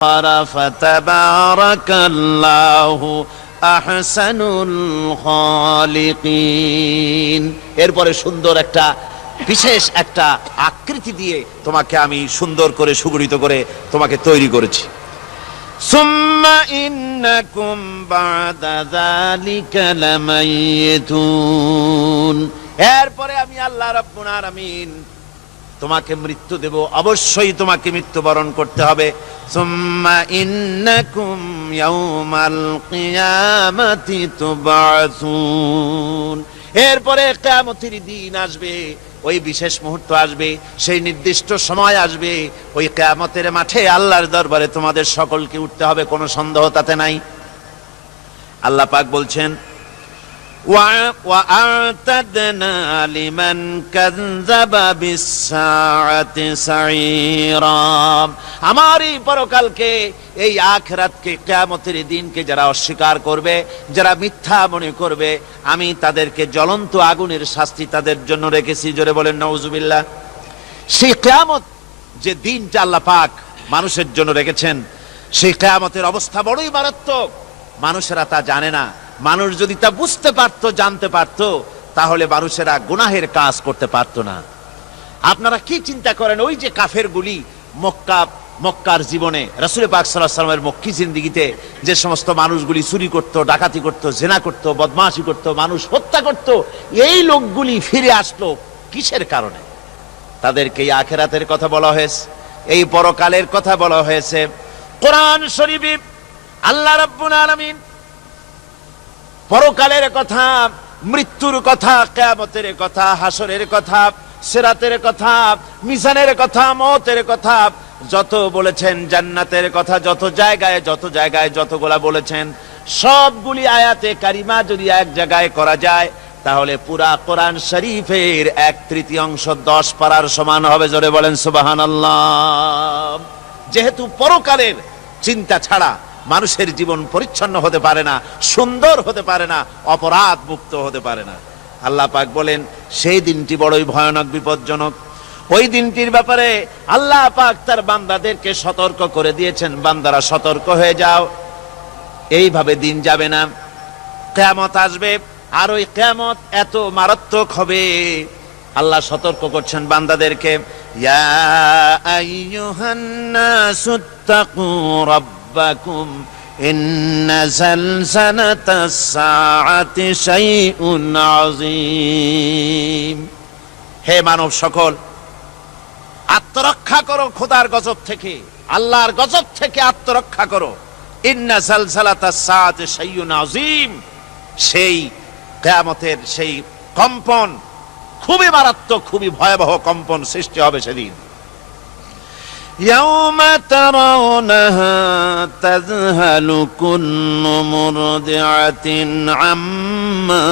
ফাতাবারাকাল্লাহু আহসানুল খালিকিন। এরপরে সুন্দর একটা বিশেষ একটা আকৃতি দিয়ে তোমাকে আমি সুন্দর করে সুগঠিত করে তোমাকে তৈরি করেছি। সুম্মা ইন্নাকুম বা'দা যালিকা লামাইয়িতুন। এরপরে আমি আল্লাহ রাব্বুল আলামিন তোমাকে মৃত্যু দেব, অবশ্যই তোমাকে মৃত্যুবরণ করতে হবে। সুম্মা ইন্নাকুম ইয়াউমাল কিয়ামাতি তুবআসুন। এরপরে কিয়ামতের দিন আসবে, ওই বিশেষ মুহূর্ত আসবে, সেই নির্দিষ্ট সময় আসবে, ওই কিয়ামতের মাঠে আল্লাহর দরবারে তোমাদের সকলকে উঠতে হবে, কোনো সন্দেহ তাতে নাই। আল্লাহ পাক বলছেন وَأَعْتَدْنَا لِمَنْ كَذَّبَ بِالسَّاعَةِ سَعِيرًا। আমার এই পরকালকে, এই আখিরাতকে, কিয়ামতের দিনকে যারা অস্বীকার করবে, যারা মিথ্যা মনে করবে, আমি তাদেরকে জ্বলন্ত আগুনের শাস্তি তাদের জন্য রেখেছি। জোরে বলেন নাউজুবিল্লাহ। সেই কিয়ামত যে দিনটা আল্লাহ পাক মানুষের জন্য রেখেছেন, সেই কিয়ামতের অবস্থা বড়ই মারাত্মক। মানুষেরা তা জানে না। মানুষ যদি তা বুঝতে পারতো, জানতে পারতো, তাহলে মানুষেরা গুনাহের কাজ করতে পারতো না। আপনারা কি চিন্তা করেন, ওই যে কাফেরগুলি মক্কার জীবনে, রাসূল পাক সাল্লাল্লাহু আলাইহি ওয়াসাল্লামের মক্কি জিন্দেগিতে যে সমস্ত মানুষগুলি চুরি করত, ডাকাতি করত, জিনা করত, বদমাশি করত, মানুষ হত্যা করত, এই লোকগুলি ফিরে আসলো কিসের কারণে? তাদেরকে এই আখিরাতের কথা বলা হয়েছে, এই পরকালের কথা বলা হয়েছে। কোরআন শরীফে আল্লাহ রাব্বুল আলামিন পরকালের কথা, মৃত্যুর কথা, কিয়ামতের কথা, হাসরের কথা, সিরাতের কথা, মিজানের কথা, মওতের কথা যত বলেছেন, জান্নাতের কথা যত জায়গায় যতগুলা বলেছেন, সবগুলি আয়াতে কারিমা যদি এক জায়গায় করা যায়, তাহলে পুরা কোরআন শরীফের 1/3 10 পারার সমান হবে। জোরে বলেন সুবহানাল্লাহ। যেহেতু পরকালের চিন্তা ছাড়া মানুষের জীবন পরিচ্ছন্ন হতে পারে না, সুন্দর হতে পারে না, অপরাধ মুক্ত হতে পারে না। আল্লাহ পাক বলেন সেই দিনটি বড়ই ভয়ানক, বিপজ্জনক। ওই দিনটির ব্যাপারে আল্লাহ পাক তার বান্দাদেরকে সতর্ক করে দিয়েছেন, বান্দারা সতর্ক হয়ে যাও, এইভাবে দিন যাবে না, কিয়ামত আসবে। আর ওই কিয়ামত এত মারাত্মক হবে, আল্লাহ সতর্ক করছেন বান্দাদেরকে, ইয়া আইয়ুহান নাসুত্তাকু রাব্বাকুম ইন্না যালজালাতাস সাআতি শাইউন আযীম। হে মানব সকল, আত্মরক্ষা করো খোদার গজব থেকে, আল্লাহর গজব থেকে আত্মরক্ষা করো। ইন্না যালজালাতাস সাআতি শাইউন আযীম, সেই কিয়ামতের সেই কম্পন খুবই মারাত্মক, খুবই ভয়াবহ কম্পন সৃষ্টি হবে সেদিন। ইয়াউমা তারাউনাহা তাযহালু কুল্লু মুরদিআতিন আম্মা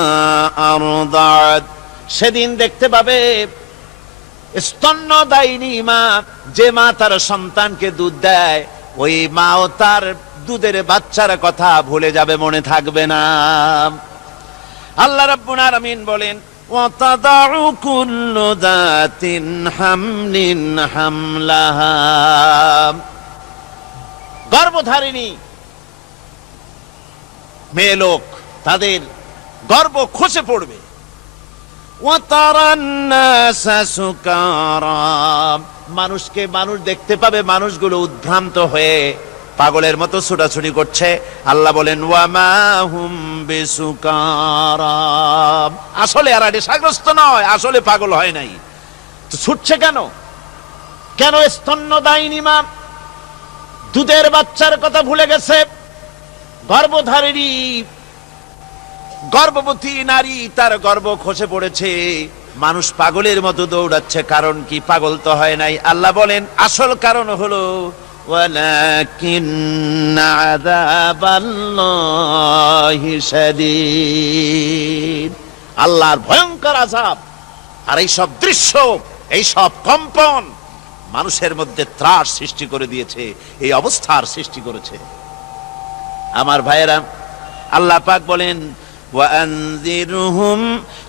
আরদাত। সেদিন দেখতে পাবে স্তন্যদায়িনী মা, যে মা তার সন্তানকে দুধ দেয়, ওই মাও তার দুধের বাচ্চার কথা ভুলে যাবে, মনে থাকবে না। আল্লাহ রাব্বুল আলামিন বলেন وَتَضَعُ كُلُّ ذَاتٍ حَمْلٍ حَمْلَهَا। গর্ভধারিণী মেয়ে লোক, তাদের গর্ভ খসে পড়বে। وَتَرَى النَّاسَ سُكَارَى, মানুষকে মানুষ দেখতে পাবে, মানুষগুলো উদ্ভ্রান্ত হয়ে পাগলের মতো ছুটাছুটি করছে। আল্লাহ বলেন ওয়ামা হুম বিসুকারা, আসলে এরা নেশাগ্রস্ত নয়, আসলে পাগল হয় নাই। তো ছুটছে কেন? কেন? স্তন্যদায়িনী মা দুধের বাচ্চার কথা ভুলে গেছে। গর্ভধারিণী গর্ভবতী নারী, তার গর্ভ খসে পড়েছে, মানুষ পাগলের মতো দৌড়াচ্ছে। কারণ কি? পাগল তো হয় নাই। আল্লাহ বলেন আসল কারণ হলো ওয়ালাকিন্না আযাবাল্লাহি শাদীদ, আল্লাহর ভয়ঙ্কর আযাব। আর এই সব দৃশ্য, এই সব কম্পন মানুষের মধ্যে ত্রাস সৃষ্টি করে দিয়েছে, এই অবস্থার সৃষ্টি করেছে। আমার ভাইয়েরা, আল্লাহ পাক বলেন وأنذرهم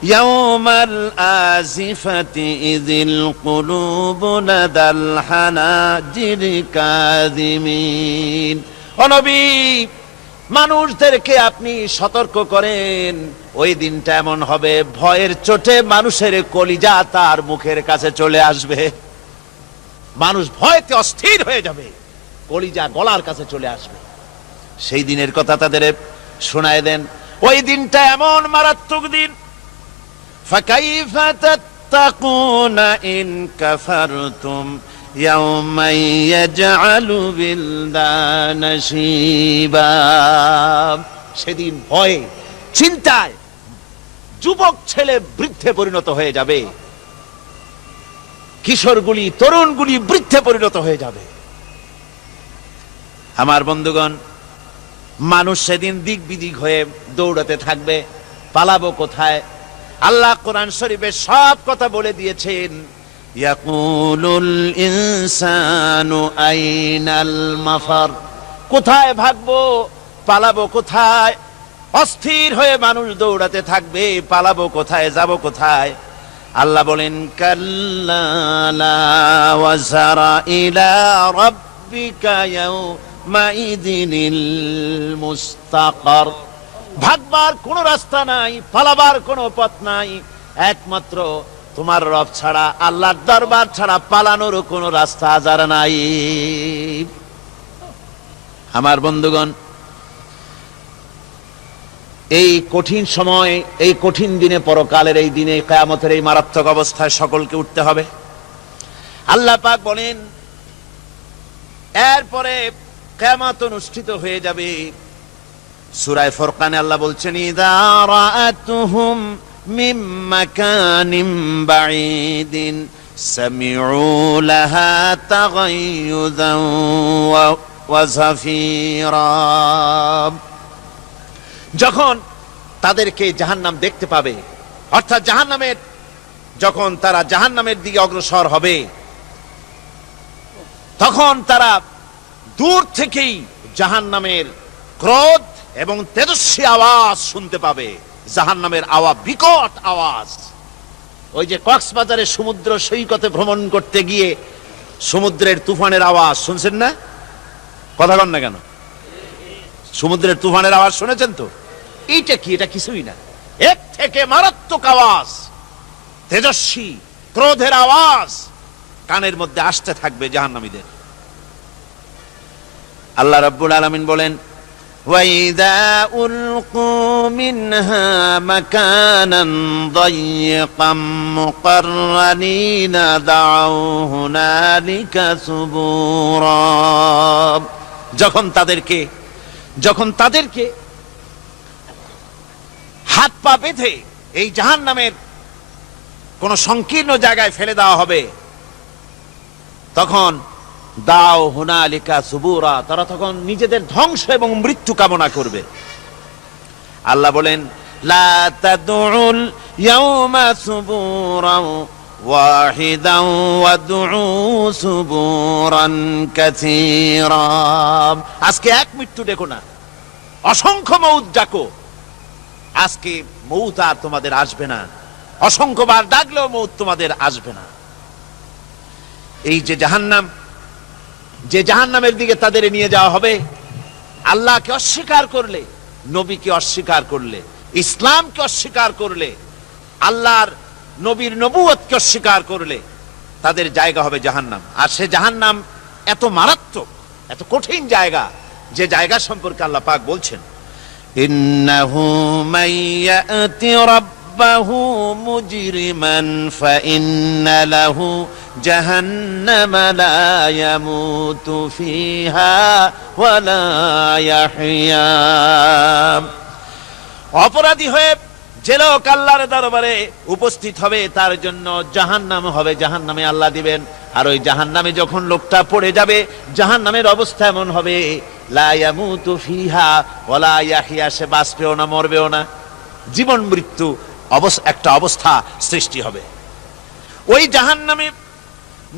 يوم الآزفة إذ القلوب لدى الحناجر كاظمين। ও নবী, মানুষদেরকে আপনি সতর্ক করেন, ওই দিনটা এমন হবে ভয়ের চোটে মানুষের কলিজা তার মুখের কাছে চলে আসবে। মানুষ ভয়তে অস্থির হয়ে যাবে, কলিজা গলার কাছে চলে আসবে। সেই দিনের কথা তাদের শোনায় দেন। ওই দিনটা এমন মারাত্মক দিন। ফাকাইফা তাত্তাকুনা ইন কাফারতুম ইয়াওমান ইয়াজআলু বিলদানা শিবা। সেদিন ভয়ে চিন্তায় যুবক ছেলে বৃদ্ধে পরিণত হয়ে যাবে, কিশোরগুলি তরুণগুলি বৃদ্ধে পরিণত হয়ে যাবে। আমার বন্ধুগণ, মানুষ সেদিন দিক বিদিক হয়ে দৌড়াতে থাকবে, পালাবো কোথায়? আল্লাহ কোরআন শরীফে সব কথা বলে দিয়েছেন। ইয়াকুলুল ইনসানু আইনাল মাফার, কোথায় ভাগবো, পালাবো কোথায়? অস্থির হয়ে মানুষ দৌড়াতে থাকবে, পালাবো কোথায়, যাব কোথায়? আল্লাহ বলেন কাল্লা লা ওয়াজারা ইলা রাব্বিকা ইয়াউমাইযিনিল মুস্তাকার। ভাগবার কোনো রাস্তা নাই, পালাবার কোনো পথ নাই, একমাত্র তোমার রব ছাড়া, আল্লাহর দরবার ছাড়া পালানোর কোনো রাস্তা আজার নাই। আমার বন্ধুগণ, এই কঠিন সময়, এই কঠিন দিনে, পরকালের এই দিনে, কিয়ামতের এই মারাত্মক অবস্থায় সকলকে উঠতে হবে। আল্লাহ পাক বলেন এরপরে কিয়ামত অনুষ্ঠিত হয়ে যাবে। সূরা ফুরকানে আল্লাহ বলছেন ইযা রাআতুহুম মিন মাকানিন বাঈদিন সামিউ লাহা তাগায়ুযান ওয়া যাফীরা। যখন তাদেরকে জাহান্নাম দেখতে পাবে, অর্থাৎ জাহান্নামের, যখন তারা জাহান্নামের দিকে অগ্রসর হবে, তখন তারা দূর থেকেই জাহান্নামের ক্রোধ এবং তেজস্বী আওয়াজ শুনতে পাবে। জাহান্নামের আওয়াজ, বিকট আওয়াজ। ওই যে কক্সবাজারে সমুদ্র সৈকতে ভ্রমণ করতে গিয়ে সমুদ্রের তুফানের আওয়াজ শুনছেন না? কথা বলেন না কেন? সমুদ্রের তুফানের আওয়াজ শুনেছেন তো? এইটা কি? এটা কিছুই না, এর থেকে মারাত্মক আওয়াজ, তেজস্বী ক্রোধের আওয়াজ কানের মধ্যে আসতে থাকবে জাহান্নামীদের। আল্লাহ রাব্বুল আলামিন বলেন ওয়াইদা উলকু মিনহা মাকানান দায়্যিকাম মুকাররানিনা দাউ হুনালিকা সুবুরা। যখন তাদেরকে হাত পা বেঁধে এই জাহান্নামের কোন সংকীর্ণ জায়গায় ফেলে দেওয়া হবে, তখন দাও হুনালিকা সুবুরা, তারা তখন নিজেদের ধ্বংস এবং মৃত্যু কামনা করবে। আল্লাহ বলেন লা তাদউল ইয়াউমা সুবুরান ওয়াহিদান ওয়াদউ সুবুরান কাসীরা। আজকে এক মৃত্যু ডেকো না, অসংখ্য মউত ডাকো। আজকে মউত আর তোমাদের আসবে না, অসংখ্যবার ডাকলেও মউত তোমাদের আসবে না। এই যে জাহান্নাম, যে জাহান্নামের দিকে তাদের নিয়ে যাওয়া হবে, আল্লাহকে অস্বীকার করলে, নবীকে অস্বীকার করলে, ইসলামকে অস্বীকার করলে, আল্লাহর নবীর নবুয়তকে অস্বীকার করলে তাদের জায়গা হবে জাহান্নাম। আর সে জাহান্নাম এত মারাত্মক, এত কঠিন জায়গা, যে জায়গা সম্পর্কে আল্লাহ পাক বলছেন ইন্নাহু মাইয়াতি রাব্বাহু মুজরিমান ফাইন্না লাহু জাহান্নামা লা ইয়ামুতু ফিহা ওয়া লা ইয়াহইয়া। অপরাধী হয়ে যে লোক আল্লাহর দরবারে উপস্থিত হবে, তার জন্য জাহান্নাম হবে, জাহান্নামে আল্লাহ দিবেন। আর ওই জাহান্নামে যখন লোকটা পড়ে যাবে, জাহান্নামের অবস্থা এমন হবে লা ইয়ামুতু ফিহা ওয়া লা ইয়াহইয়া, সে বাঁচবেও না, মরবেও না, জীবন মৃত্যু একটা অবস্থা সৃষ্টি হবে। ওই জাহান্নামে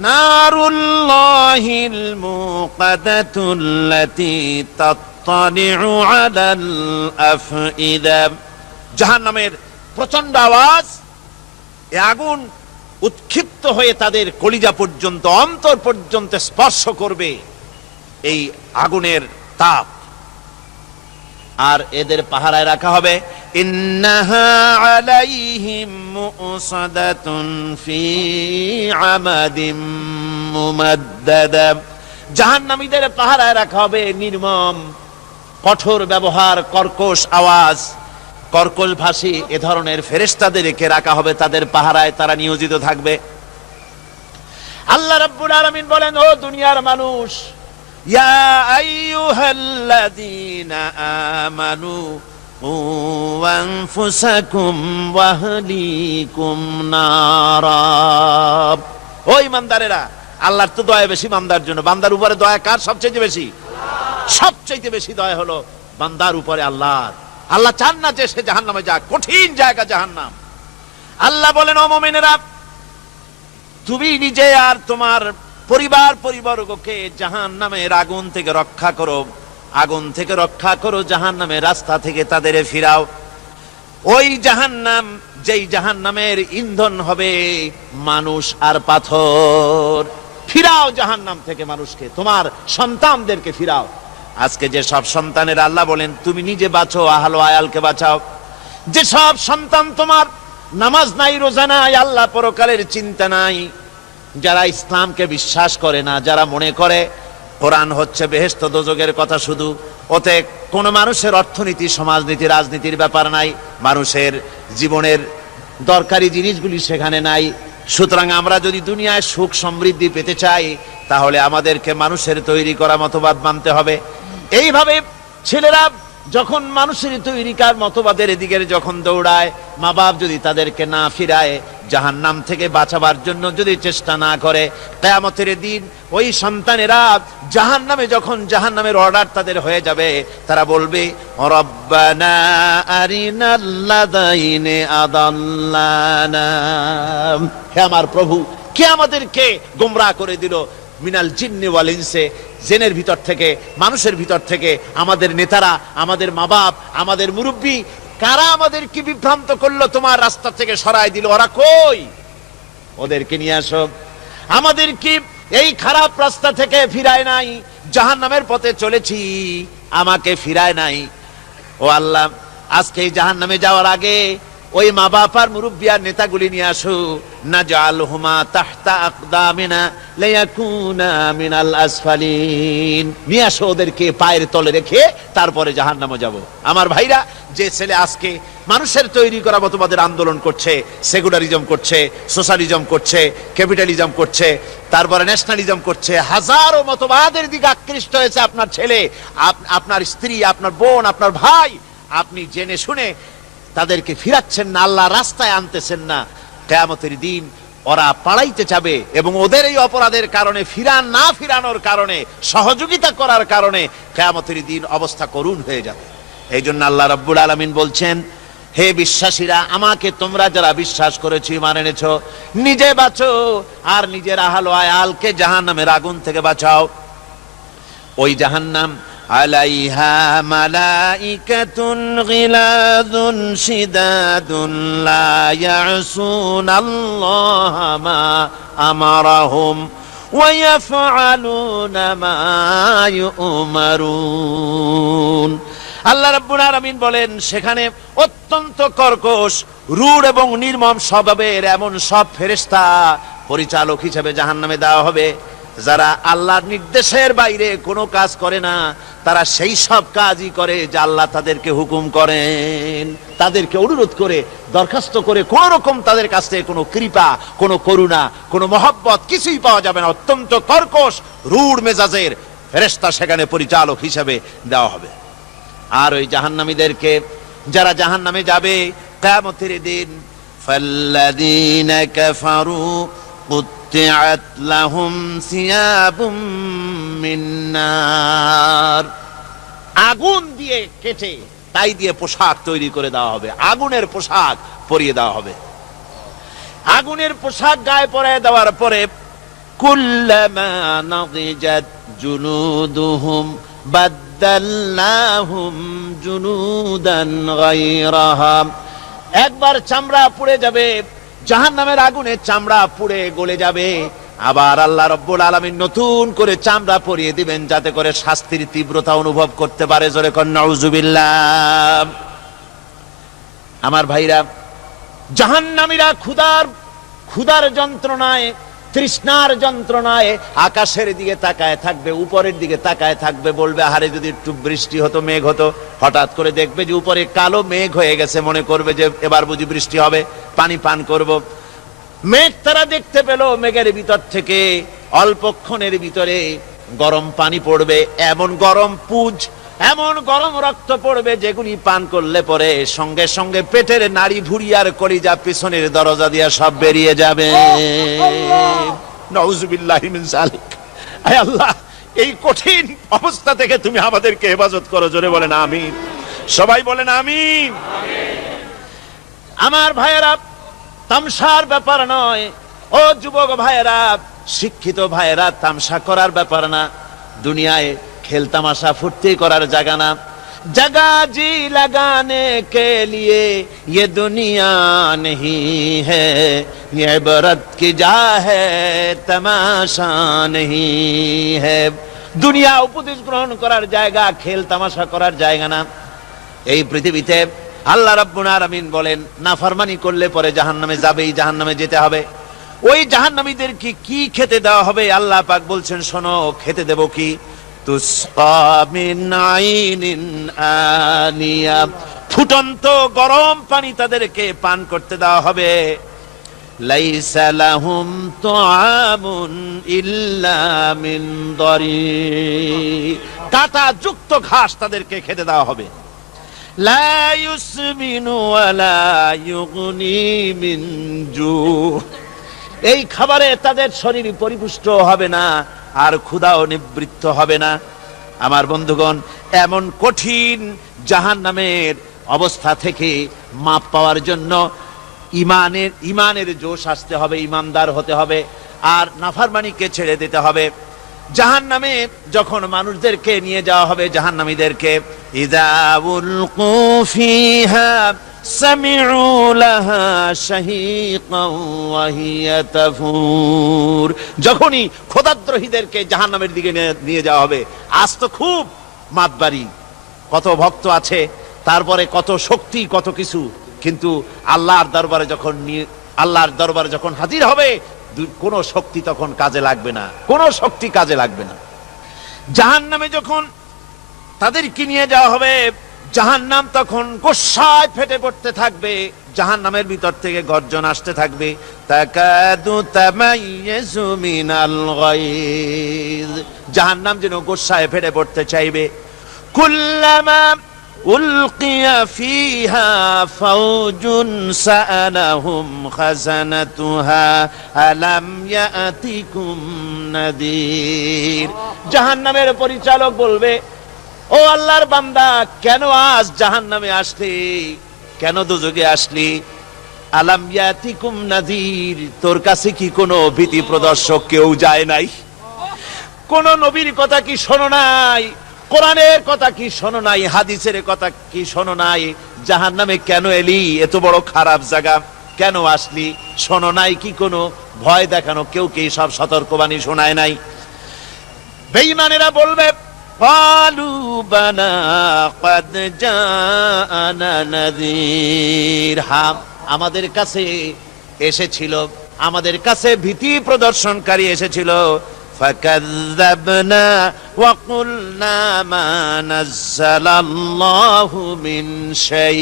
নারুল্লাহিল মুকাদাতুল্লাতী তাত্তালিউ আলাল আফইদা জাহান্নামের প্রচন্ড আওয়াজ, এ আগুন উৎক্ষিপ্ত হয়ে তাদের কলিজা পর্যন্ত, অন্তর পর্যন্ত স্পর্শ করবে এই আগুনের তাপ। আর এদের পাহারায় রাখা হবে ইন্নাহা আলাইহিম মুসাদাতুন ফি আমাদিম মুমাদ্দাদা। জাহান্নামীদের পাহারায় রাখা হবে নির্মম, কঠোর ব্যবহার, কর্কশ আওয়াজ, কর্কশ ভাষী এ ধরনের ফেরেশতাদেরকে রাখা হবে তাদের পাহারায়, তারা নিয়োজিত থাকবে। আল্লাহ রাব্বুল আলামিন বলেন, ও দুনিয়ার মানুষ, ইয়া আইয়ুহাল্লাযীনা আমানু কু আনফুসাকুম ওয়া আহলিকুম নারা। ও ঈমানদারেরা, আল্লাহর তো দয়া বেশি বান্দার জন্য। বান্দার উপরে দয়া কার সবচেয়ে বেশি? সবচেয়ে বেশি দয়া হলো বান্দার উপরে আল্লাহর। আল্লাহ চান না যে সে জাহান্নামে যাক, কঠিন জায়গা জাহান্নাম। আল্লাহ বলেন, ও মুমিনেরা, তুমি নিজে আর তোমার পরিবারবর্গকে জাহান্নামের আগুন থেকে রক্ষা করো, আগুন থেকে রক্ষা করো, জাহান্নামের রাস্তা থেকে তাদের ফিরাও। ওই জাহান্নাম, যেই জাহান্নামের ইন্ধন হবে মানুষ আর পাথর। ফিরাও জাহান্নাম থেকে মানুষকে, তোমার সন্তানদেরকে ফিরাও। আজকে যে সব সন্তানের আল্লাহ বলেন তুমি নিজে বাঁচো, আহল আয়ালকে বাঁচাও। যে সব সন্তান তোমার নামাজ নাই, রোজা নাই, আল্লাহ পরকালের চিন্তা নাই, যারা ইসলামকে বিশ্বাস করে না, যারা মনে করে কোরআন হচ্ছে বেহেশত দোজখের কথা শুধু, ওতে কোন মানুষের অর্থনীতি, সমাজনীতি, রাজনীতির ব্যাপার নাই, মানুষের জীবনের দরকারি জিনিসগুলি সেখানে নাই। সুতরাং আমরা যদি দুনিয়ায় সুখ সমৃদ্ধি পেতে চাই, তাহলে আমাদেরকে মানুষের তৈরি করা মতবাদ মানতে হবে। এইভাবে ছেলেরা যখন মানুষের তৈরিকার মতবাদের এদিকে যখন দৌড়ায়, মা বাপ যদি তাদেরকে না ফিরায়, জাহান্নাম থেকে বাঁচাবার জন্য যদি চেষ্টা না করে, কিয়ামতের দিন ওই সন্তানেরা জাহান্নামে, যখন জাহান্নামের অর্ডার তাদের হয়ে যাবে, তারা বলবে, রব্বানা আরিনাল্লাযাইনি আদাল্লানা। হে আমার প্রভু, কে আমাদেরকে গোমরাহ করে দিল, মিনাল জিন্নি ওয়াল ইনসে, জিনের ভিতর থেকে, মানুষের ভিতর থেকে, আমাদের নেতারা, আমাদের মা বাপ, আমাদের মুরব্বী, কারা আমাদের কি বিভ্রান্ত করলো, তোমার রাস্তা থেকে সরায় দিল, ওরা কই? ওদেরকে নিয়ে আসো। আমাদের কি এই খারাপ রাস্তা থেকে ফিরায় নাই, জাহান্নামের পথে চলেছি, আমাকে ফিরায় নাই। ও আল্লাহ, আজকে এই জাহান্নামে যাওয়ার আগে ওই মা বাপ আর মুরব্বী আর নেতাগুলি নিয়ে আসো। নাজআলহুমা তাহতা আকদামিনা লিয়াকুনা মিনাল আসফালিন। নিয়ে আসো ওদেরকে পায়ের তলে রেখে, তারপরে জাহান্নামে যাব। আমার ভাইরা, যে ছেলে আজকে মানুষের তৈরি করা মতবাদের আন্দোলন করছে, সেকুলারিজম করছে, সোশ্যালিজম করছে, ক্যাপিটালিজম করছে, তারপরে ন্যাশনালিজম করছে, হাজারো মতবাদের দিকে আকৃষ্ট হয়েছে আপনার ছেলে, আপনার স্ত্রী, আপনার বোন, আপনার ভাই, আপনি জেনে শুনে তাদেরকে ফিরাচ্ছেন না, আল্লাহ রাস্তায় আনতেছেন না। কিয়ামতের দিন ওরা পালাইতে যাবে, এবং ওদের এই অপরাধের কারণে, না ফিরানোর কারণে, সহযোগিতা করার কারণে কিয়ামতের দিন অবস্থা করুণ হয়ে যাবে। এই জন্য আল্লাহ রাব্বুল আলামিন বলছেন, হে বিশ্বাসীরা, আমাকে তোমরা যারা বিশ্বাস করেছো, ঈমান এনেছো, নিজে বাঁচো আর নিজের আহল আয়ালকে জাহান্নামের আগুন থেকে বাঁচাও। ওই জাহান্নাম আলাইহা মালাইকাতুন গিলাযুন শিদাদুন লা ইয়াসুনাল্লাহা মা আমারাহুম ওয়া ইয়াফআলুনা মা ইউমারুন। আল্লাহ রাব্বুল আলামিন বলেন, সেখানে অত্যন্ত কর্কশ, রূঢ় এবং নির্মম স্বভাবের এমন সব ফেরেশতা পরিচালক হিসেবে জাহান্নামে দেওয়া হবে, যারা আল্লাহর নির্দেশের বাইরে কোনো কাজ করে না। তারা সেই সব কাজই করে যা আল্লাহ তাদেরকে হুকুম করেন, তাদেরকে অনুরোধ করে, দরখাস্ত করে, কোন রকম তাদের কাছ থেকে কোনো কৃপা, কোনো করুণা, কোনো মহব্বত কিছুই পাওয়া যাবে না। অত্যন্ত কর্কশ, রূঢ় মেজাজের ফেরেশতা সেখানে পরিচালক হিসেবে দেওয়া হবে। আর ওই জাহান্নামীদেরকে, যারা জাহান্নামে যাবে কিয়ামতের দিন, ফাল্লাযীনা কাফারু কুত্তিআত লাহুম সিয়াবুম মিন নার। আগুন দিয়ে কেটে তাই দিয়ে পোশাক তৈরি করে দেওয়া হবে, আগুনের পোশাক পরিয়ে দেওয়া হবে। আগুনের পোশাক গায়ে পরিয়ে দেওয়ার পরে কুল্লামা নাদিজাত জুলুদুহুম বাদদালনাহুম জুনুদান গায়রাহা। একবার চামড়া পুড়ে যাবে, জাহান্নামের আগুনে চামড়া পুড়ে গলে যাবে, আবার আল্লাহ রাব্বুল আলামিন নতুন করে চামড়া পরিয়ে দিবেন যাতে করে শাস্তির তীব্রতা অনুভব করতে পারে। জোরে কোন নাউজুবিল্লাহ। আমার ভাইরা, জাহান্নামীরা ক্ষুধার যন্ত্রণায়, তৃষ্ণার যন্ত্রণায় আকাশের দিকে তাকায় থাকবে, উপরের দিকে তাকায় থাকবে, বলবে আহারে যদি একটু বৃষ্টি হতো, মেঘ হতো। হঠাৎ করে দেখবে যে উপরে কালো মেঘ হয়ে গেছে, মনে করবে যে এবার বুঝি বৃষ্টি হবে, পানি পান করব। মেঘ তারা দেখতে পেল, মেঘের ভিতর থেকে অল্পক্ষণের ভিতরে গরম পানি পড়বে, এমন গরম পুজ, এমন গরম রক্ত পড়বে যেগুলি পান করলে পরে সঙ্গে সঙ্গে পেটের নাড়ি ভুঁড়ি আর কলিজা পিছনের দরজা দিয়া সব বেরিয়ে যাবে। নাউজুবিল্লাহি মিন যালিক। আয় আল্লাহ, এই কঠিন অবস্থা থেকে তুমি আমাদেরকে হেফাজত করো। জোরে বলেন আমিন। সবাই বলেন আমিন। আমার ভাইয়েরা, তামসার ব্যাপার নয়। ও যুবক ভাইয়েরা, শিক্ষিত ভাইয়েরা, তামসা করার ব্যাপার না। দুনিয়ায় খেল তামাশা ফুর্তি করার জায়গা না। जगह जी लगाने के लिए ये दुनिया नहीं है, ये इबरत की जा है तमाशा नहीं है। দুনিয়া উপদেশ গ্রহণ করার জায়গা, খেল তামাশা করার জায়গা না। এই পৃথিবীতে আল্লাহ রাব্বুল আলামিন বলেন, নাফরমানি করলে পরে জাহান্নামে যাবেই, জাহান্নামে যেতে হবে। ওই জাহান্নামীদেরকে কি খেতে দেওয়া হবে? আল্লাহ পাক বলছেন, শোনো, খেতে দেব কি? তুসকা মিন আইনিন আনিয়া, ফুটন্ত গরম পানি তাদেরকে পান করতে দেওয়া হবে। লাইসা লাহুম তুআমুন ইল্লা মিন দারি, কাঁটা যুক্ত ঘাস তাদেরকে খেতে দেওয়া হবে। লা ইউসমিনু ওয়ালা ইউগনি মিন জু, এই খাবারে তাদের শরীর পরিপুষ্ট হবে না, আর ক্ষুধাও নিবৃত্ত হবে না। আমার বন্ধুগণ, এমন কঠিন জাহান্নামের অবস্থা থেকে মাপ পাওয়ার জন্য ইমানের জোশ আসতে হবে, ইমানদার হতে হবে, আর নাফরমানিকে ছেড়ে দিতে হবে। জাহান্নামে যখন মানুষদেরকে নিয়ে যাওয়া হবে, জাহান্নামীদেরকে, ইযা উলকু ফিহা সামিউ লাহা শাহীকান ওয়া হিয়া তাফুর, যখনই খোদাদ্রোহীদেরকে জাহান্নামের দিকে নিয়ে যাওয়া হবে, আজ তো খুব মাতবাড়ি, কত ভক্ত আছে, তারপরে কত শক্তি, কত কিছু, কিন্তু আল্লাহর দরবারে যখন হাজির হবে, কোন শক্তি তখন কাজে লাগবে না, কোন শক্তি কাজে লাগবে না। জাহান্নামে যখন তাদেরকে নিয়ে যাওয়া হবে, জাহান্নাম তখন গোসায় ফেটে পড়তে থাকবে, জাহান্নামের ভিতর থেকে গর্জন আসতে থাকবে, তাকাদু তামাইয়াজু মিনাল গায়জ, জাহান্নাম যেন গোসায় ফেটে পড়তে চাইবে। কুল্লামা উলকিয়া ফিহা ফাওজুন সাআলাহুম খাজানাতুহা আলাম ইয়াতিকুম নাদির, জাহান্নামের পরিচালক বলবে, ও আল্লাহর বান্দা, কেন আজ জাহান্নামে আসলি, কেন দোজখে আসলি? আলাম ইয়াতিকুম নাদির, তোর কাছে কি কোনো ভীতি প্রদর্শক কেউ যায় নাই? কোন নবীর কথা কি শোনো নাই? কোরআনের কথা কি শোনো নাই? হাদিসের কথা কি শোনো নাই? জাহান্নামে কেন এলি? এত বড় খারাপ জায়গা কেন আসলি? শোনো নাই কি কোনো ভয় দেখানো কেউ কি সব সতর্কবাণী শোনায় নাই? বেঈমানেরা বলবে, ক্বালু বালা ক্বাদ জাআনা নাযীর, হ্যাঁ, আমাদের কাছে এসেছিল, আমাদের কাছে ভীতি প্রদর্শনকারী এসেছিল। ফাকাযযাবনা ওয়া কুলনা মা নাযালাল্লাহু মিন শাই,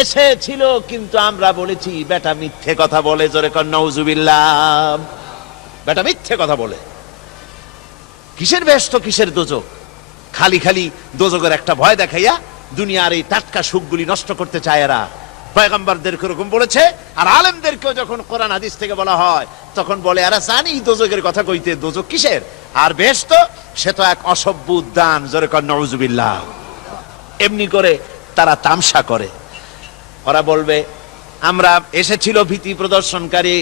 এসেছিল কিন্তু আমরা বলেছি বেটা মিথ্যে কথা বলে। জোরে কর নাউজুবিল্লাহ। বেটা মিথ্যে কথা বলে। কিসের বেহেশত, কিসের দোজখ? খালি খালি দোজখের একটা ভয় দেখাইয়া দুনিয়ার এই টাটকা সুখগুলি নষ্ট করতে চায় এরা। পয়গম্বরদেরকে এরকম বলেছে, আর আলেমদেরকেও যখন কোরআন হাদিস থেকে বলা হয় তখন বলে, এরা জানি দোজখের কথা কইতে, দোজখ কিসের, আর বেহেশত সে তো এক অসভ্য উদ্যান। জোরে কর নাউজুবিল্লাহ। এমনি করে তারা তামসা করে। ওরা বলবে, আমরা এসেছিল ভীতি প্রদর্শনকারী,